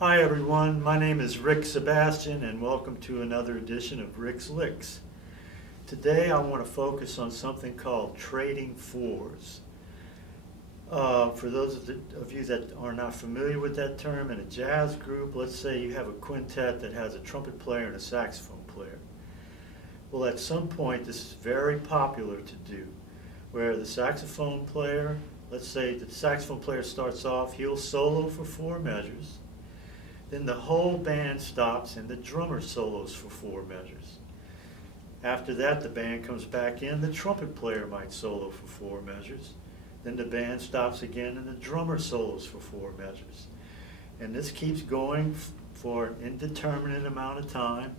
Hi everyone, my name is Rick Sebastian and welcome to another edition of Rick's Licks. Today I want to focus on something called trading fours. For those of you that are not familiar with that term, in a jazz group, let's say you have a quintet that has a trumpet player and a saxophone player. Well, at some point this is very popular to do, where the saxophone player, let's say the saxophone player starts off, he'll solo for 4 measures. Then the whole band stops and the drummer solos for 4 measures. After that, the band comes back in, the trumpet player might solo for 4 measures. Then the band stops again and the drummer solos for 4 measures. And this keeps going for an indeterminate amount of time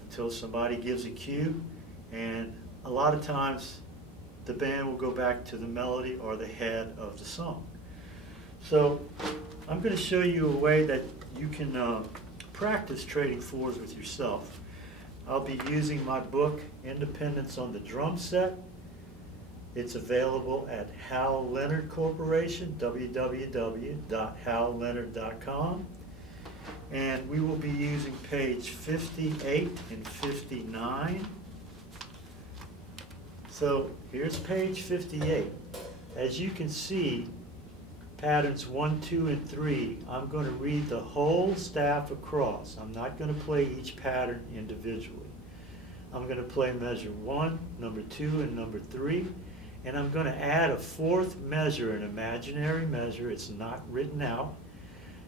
until somebody gives a cue, and a lot of times the band will go back to the melody or the head of the song. So I'm going to show you a way that you can practice trading fours with yourself. I'll be using my book, Independence on the Drum Set. It's available at Hal Leonard Corporation, www.halleonard.com. And we will be using page 58 and 59. So here's page 58. As you can see, patterns 1, 2, and 3, I'm going to read the whole staff across. I'm not going to play each pattern individually. I'm going to play measure 1, number 2, and number 3, and I'm going to add a 4th measure, an imaginary measure, it's not written out,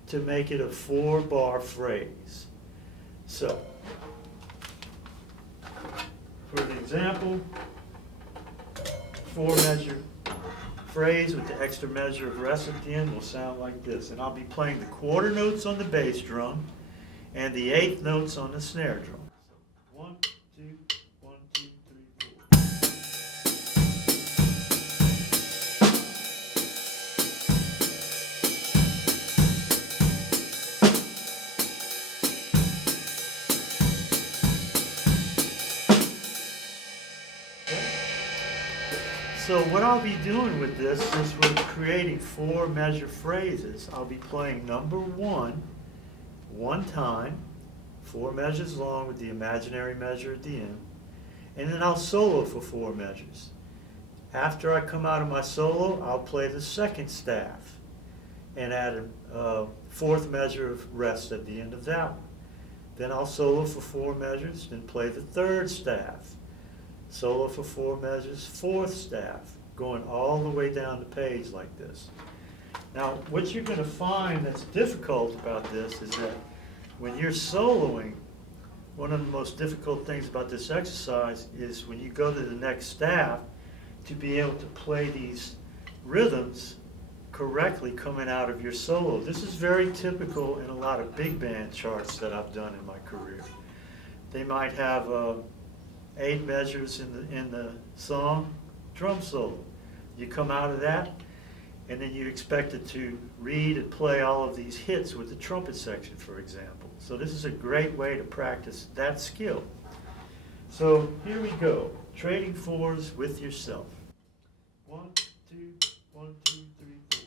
to make it a 4-bar phrase. So, for an example, 4-measure phrase with the extra measure of rest at the end will sound like this. And I'll be playing the quarter notes on the bass drum and the 8th notes on the snare drum. So 1, 2, 1, 2, 3, 4. So what I'll be doing with this is we're creating 4-measure phrases. I'll be playing number 1 one time, 4 measures long with the imaginary measure at the end, and then I'll solo for 4 measures. After I come out of my solo, I'll play the 2nd staff and add a 4th measure of rest at the end of that one. Then I'll solo for 4 measures, then play the 3rd staff. Solo for 4 measures, 4th staff, going all the way down the page like this. Now, what you're going to find that's difficult about this is that when you're soloing, one of the most difficult things about this exercise is when you go to the next staff to be able to play these rhythms correctly coming out of your solo. This is very typical in a lot of big band charts that I've done in my career. They might have 8 measures in the song, drum solo. You come out of that, and then you expect it to read and play all of these hits with the trumpet section, for example. So this is a great way to practice that skill. So here we go, trading fours with yourself. 1, 2, 1, 2, 3, 4.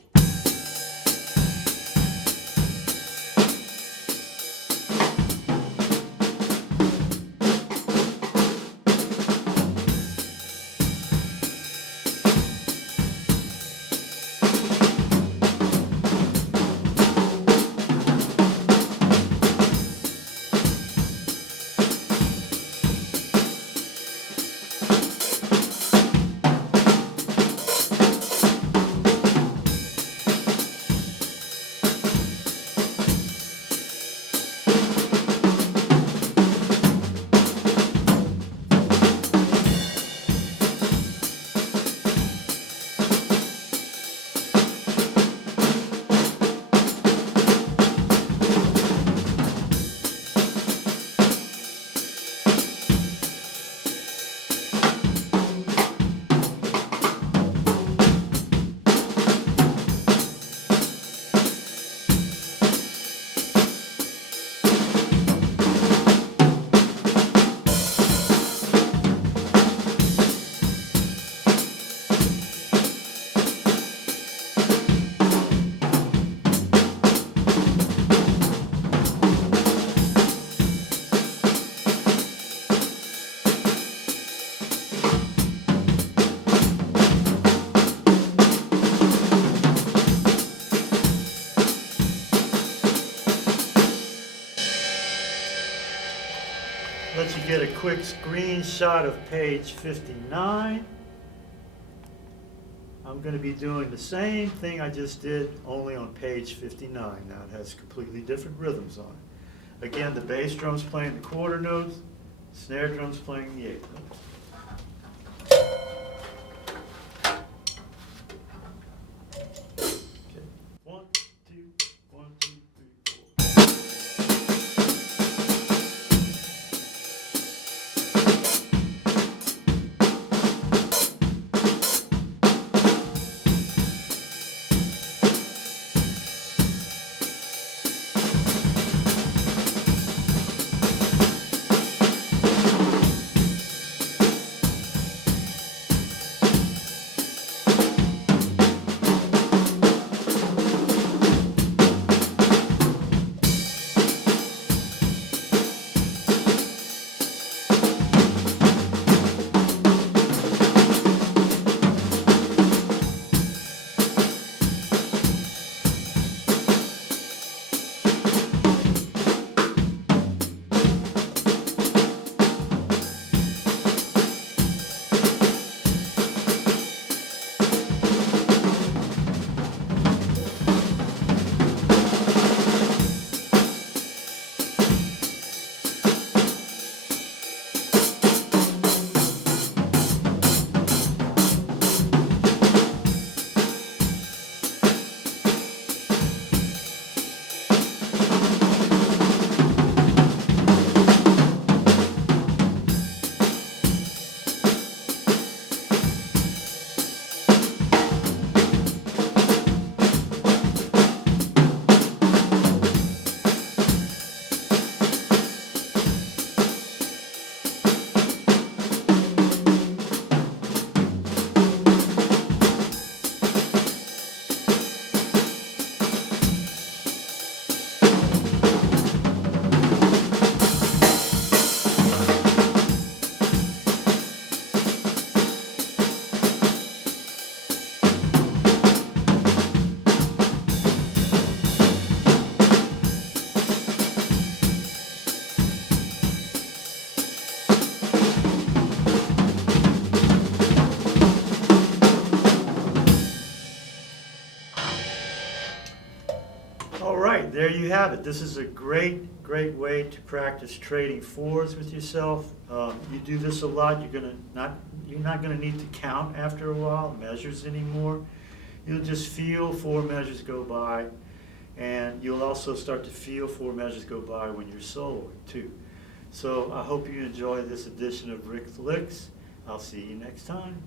get a quick screenshot of page 59. I'm going to be doing the same thing I just did, only on page 59. Now it has completely different rhythms on it. Again, the bass drum's playing the quarter notes, snare drum's playing the eighth notes. Okay. 1, 2, 1, 2, 3, 4. All right, there you have it. This is a great way to practice trading fours with yourself. You do this a lot, you're not gonna need to count after a while, measures anymore. You'll just feel four measures go by, and you'll also start to feel four measures go by when you're soloing too. So I hope you enjoy this edition of Rick's Licks. I'll see you next time.